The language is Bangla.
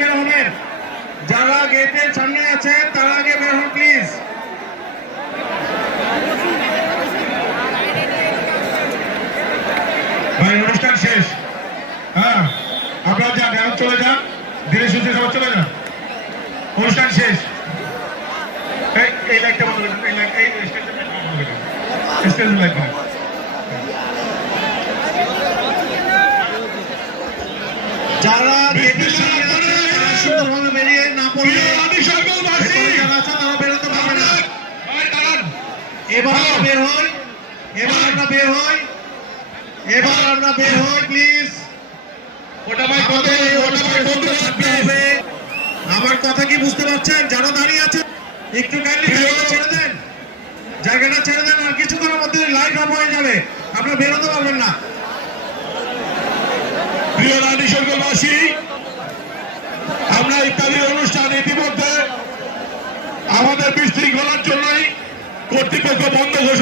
বের হবেন, যারা গেটের সামনে আছে তারা আগে বের হন প্লিজ। ভাই অনুষ্ঠান শেষ। হ্যাঁ আপনারা যান, এখন চলে যান, ধীরে সুস্থে সবাই চলে যান, অনুষ্ঠান শেষ। এই লাইটটা বন্ধ করুন, এই লাইট, এই স্টেজ লাইট বন্ধ। যারা গেটের সামনে আছে তারা সুন্দরভাবে বেরিয়ে না পড়লে যারা আছে তারা বেরোতে পারবে না। এবার আমরা বের হই, এবার আমরা বের হই, এবার আমরা বের হই প্লিজ। আমার কথা কি বুঝতে পারছেন? যারা দাঁড়িয়ে আছেন একটু কাইন্ডলি জায়গাটা ছেড়ে দেন, জায়গাটা ছেড়ে দেন, আর কিছুক্ষণের মধ্যে লাইট অফ হয়ে যাবে, আপনারা বেরোতে পারবেন না। প্রিয় রানী সরকারবাসী, আমরা ইত্যাদির অনুষ্ঠান ইতিমধ্যে আমাদের বিশৃঙ্খলার জন্যই কর্তৃপক্ষ